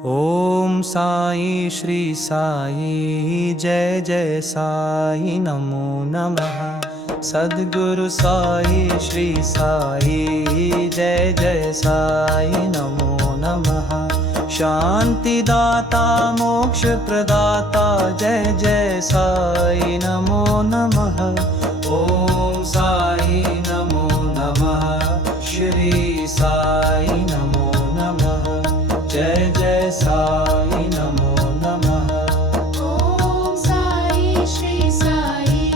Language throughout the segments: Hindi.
ओम साई श्री साई जय जय साई नमो नमः। सद्गुरु साई श्री साई जय जय साई नमो नमः। शांति दाता मोक्ष प्रदाता जय जय साई नमो नमः। ओम साई नमो नमः। श्री साई नमो नमः। जय जय साई नमो नमः। ओम साई श्री साई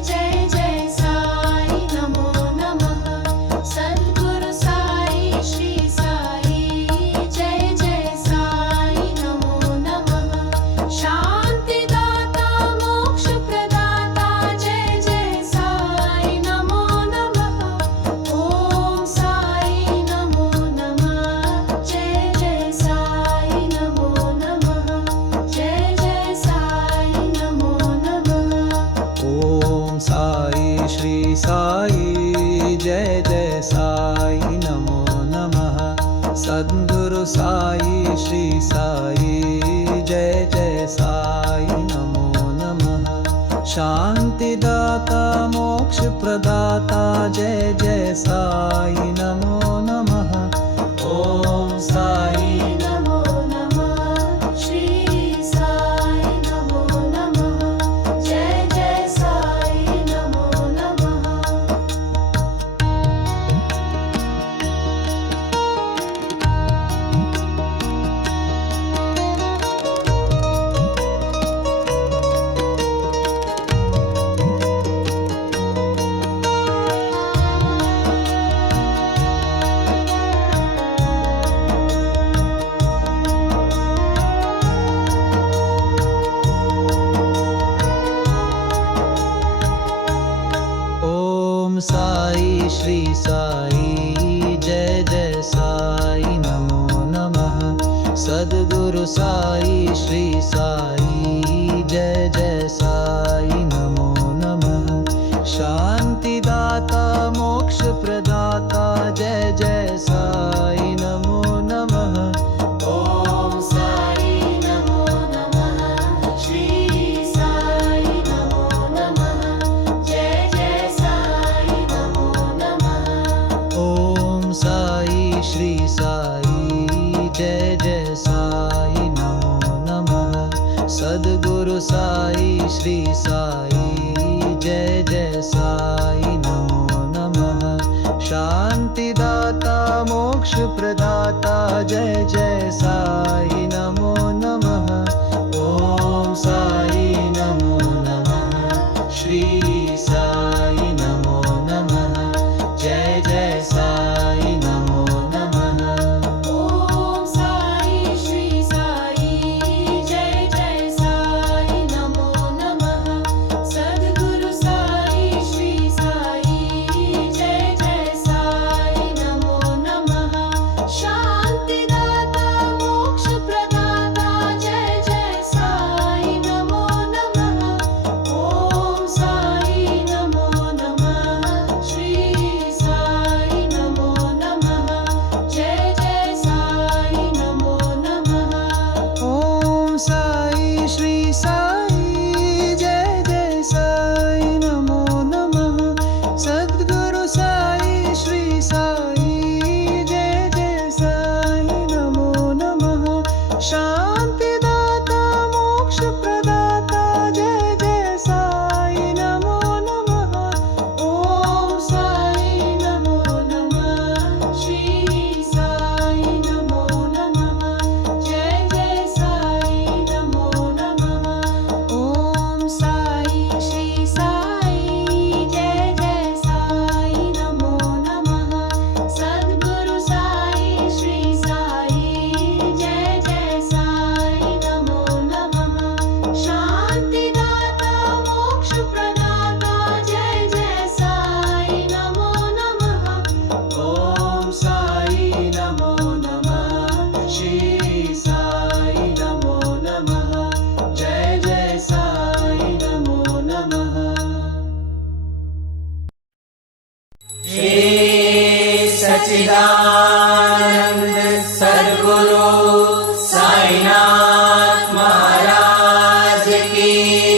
जय जय साई नमो नमः। सद्गुरु साई श्री साई जय जय साई नमो नमः। शांति दाता मोक्ष प्रदाता जय जय साई नमो नमः। ओम साई नमो नमः। जय जय साई नमो नमः। जय जय साई नमो नमः। ओम साई श्री साई जय जय साई नमो नमः। सद्गुरु साई श्री साई जय जय साई नमो नमः। शांति दाता मोक्ष प्रदाता जय जय साई नमो नमः। ओम साई नमो नमः। श्री साई नमो नमः। जय जय साई नमो नमः। ओम साई श्री साई जय जय साई नमो नमः। सद्गुरु साई श्री साई जय जय साई नमो नमः। शांति दाता मोक्ष प्रदाता जय जय साई नमो नमः। ओम साई नमो नमः। श्री साई नमो नमः। जय जय साई नमो नमः। ओम साई श्री साई जय जय साई नमो नमः। सद्गुरु साई श्री साई जय जय साई नमो नमः। शांति दाता मोक्ष प्रदाता जय जय साई नमो नमः। ओम साई नमो नमः। श्री साई नमो नमः। जय जय साई नमो नमः। ओम साई श्री साई जय जय साई नमो नमः। सद्गुरु साई श्री साई जय जय साई नमो नमः। शांति दाता मोक्ष प्रदाता जय जय साई नमो नमः। ओम साई नमो नमः। श्री साई नमो नमः। जय जय साई नमो नमः। ओम साई श्री साई जय जय साई नमो नमः। सद्गुरु साई श्री साई जय जय साई नमो नमः। शांति दाता मोक्ष प्रदाता जय जय साई नमो नमः। ओम साई नमो नमः। श्री साई नमो नमः। जय जय साई नमो नमः। ओम साई श्री साई जय जय साई नमो नमः। सद्गुरु साई श्री साई जय जय साई नमो नमः। शांति दाता मोक्ष प्रदाता जय जय साई नमो नमः। ओम साई नमो नमः। श्री साई नमो नमः। जय जय साई नमो नमः। श्री सच्चिदानंद सद्गुरु साई साईनाथ महाराज की